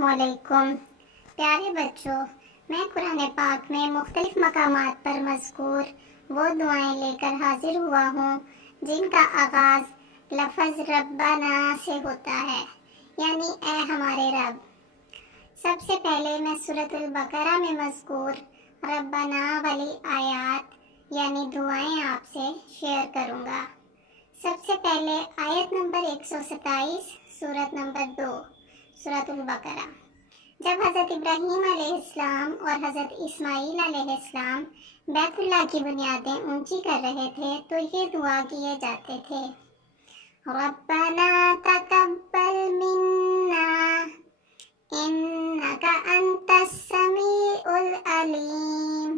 السلام علیکم پیارے بچوں، میں قرآن پاک میں مختلف مقامات پر مذکور وہ دعائیں لے کر حاضر ہوا ہوں جن کا آغاز لفظ ربنا سے ہوتا ہے، یعنی اے ہمارے رب۔ سب سے پہلے میں سورۃ البقرہ میں مذکور ربنا والی آیات یعنی دعائیں آپ سے شیئر کروں گا۔ سب سے پہلے آیت نمبر 127 سورۃ نمبر 2 سورۃ البقرہ۔ جب حضرت ابراہیم علیہ السلام اور حضرت اسماعیل علیہ السلام بیت اللہ کی بنیادیں اونچی کر رہے تھے تو یہ دعا کیے جاتے تھے، ربنا تقبل منا انک انت السمیع العلیم۔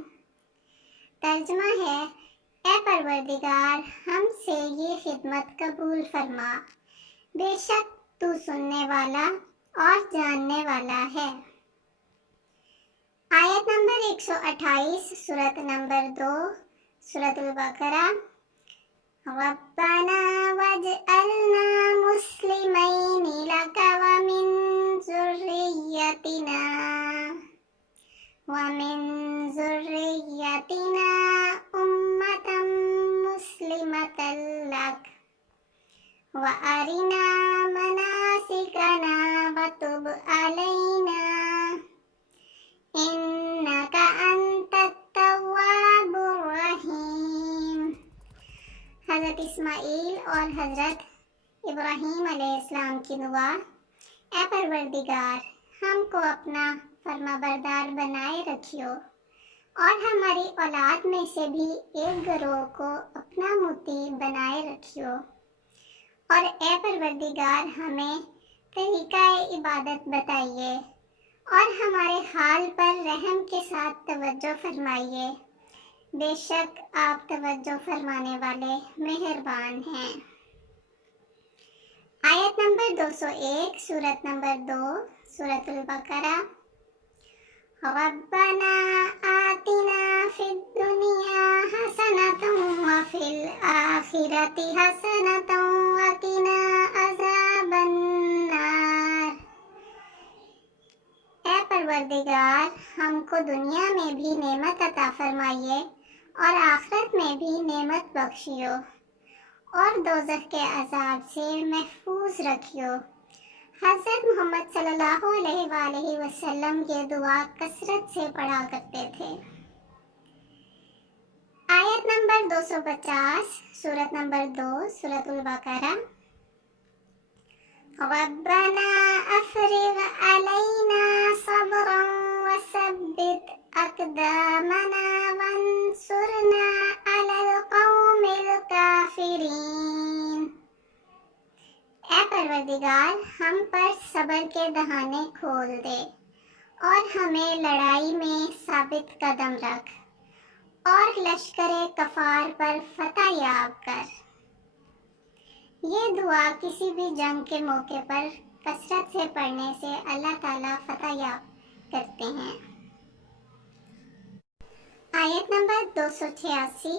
ترجمہ ہے، اے پروردگار ہم سے یہ خدمت قبول فرما، بے شک تو سننے والا اور جاننے والا ہے۔ آیت نمبر 128 سورۃ نمبر 2 سورۃ البقرہ، ربنا واجعلنا مسلمین لک ومن ذریتنا امۃ مسلمۃ لک وَأَرِنَا مَنَاسِكَنَا وَتُبْ عَلَيْنَا إِنَّكَ أَنْتَ التَّوَّابُ الرَّحِيمُ۔ حضرت اسماعیل اور حضرت ابراہیم علیہ السلام کی دعا، اے پروردگار ہم کو اپنا فرما بردار بنائے رکھیو اور ہماری اولاد میں سے بھی ایک گروہ کو اپنا مطیع بنائے رکھیو، اور اے پروردگار ہمیں طریقہ عبادت بتائیے اور ہمارے حال پر رحم کے ساتھ توجہ فرمائیے، بے شک آپ توجہ فرمانے والے مہربان ہیں۔ آیت نمبر 201 سورۃ نمبر 2 سورۃ البقرہ، ربنا آتنا فی الدنیا حسنۃ وفی الآخرۃ حسنۃ وقنا عذاب النار۔ اے پروردگار ہم کو دنیا میں بھی نعمت عطا فرمائیے اور آخرت میں بھی نعمت بخشیو اور دوزخ کے عذاب سے محفوظ رکھیو۔ حضرت محمد صلی اللہ علیہ وآلہ وسلم یہ دعا کثرت سے پڑھا کرتے تھے۔ آیت نمبر 250 سورۃ نمبر 2 سورۃ البقرہ، ربنا افرغ علینا صبرا وثبت اقدامنا وانصرنا علی القوم الکافرین۔ اے پروردگار ہم پر صبر کے دہانے کھول دے اور ہمیں لڑائی میں ثابت قدم رکھ اور لشکر کفار پر فتح یاب کر۔ یہ دعا کسی بھی جنگ کے موقع پر کثرت سے پڑھنے سے اللہ تعالیٰ فتح یاب کرتے ہیں۔ آیت نمبر 286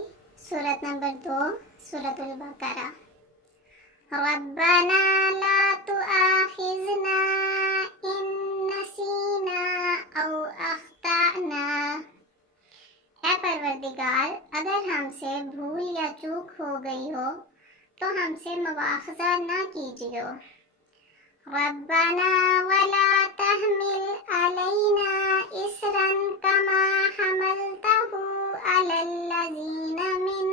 سورۃ نمبر 2 سورۃ البقرہ، ربنا لا تؤاخذنا ان نسینا او اخطأنا۔ اے پروردگار اگر ہم سے بھول یا چوک ہو گئی ہو تو ہم سے مواخذہ نہ کیجیو۔ ربنا ولا تحمل علینا اصرا کما حملته علی الذین من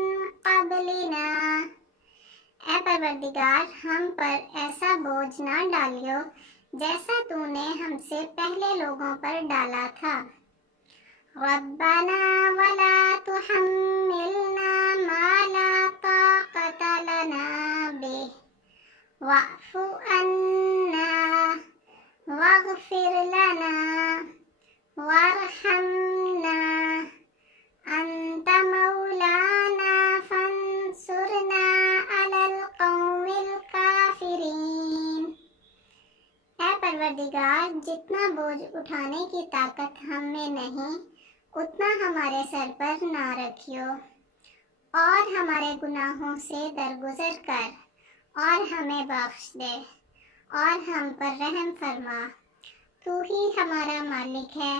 قبلنا۔ اے پروردگار ہم پر ایسا بوجھ نہ ڈالیو جیسا تو نے ہم سے پہلے لوگوں پر ڈالا تھا۔ ربنا ولا تحملنا ما لا طاقت لنا به واعف عنا واغفر لنا وارحمنا انت مولانا فانصرنا علی القوم الکافرین۔ اے پروردگار جتنا بوجھ اٹھانے کی طاقت ہم میں نہیں اتنا ہمارے سر پر نہ رکھیو، اور ہمارے گناہوں سے درگزر کر اور ہمیں بخش دے اور ہم پر رحم فرما تو ہی ہمارا مالک ہے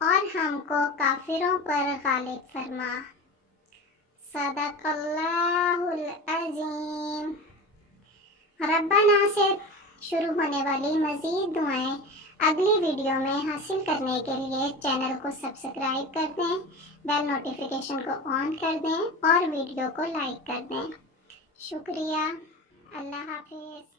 اور ہم کو کافروں پر غالب فرما۔ صدق اللہ العظیم۔ ربنا سے شروع ہونے والی مزید دعائیں اگلی ویڈیو میں حاصل کرنے کے لیے چینل کو سبسکرائب کر دیں، بیل نوٹیفیکیشن کو آن کر دیں اور ویڈیو کو لائک کر دیں۔ شکریہ۔ اللہ حافظ۔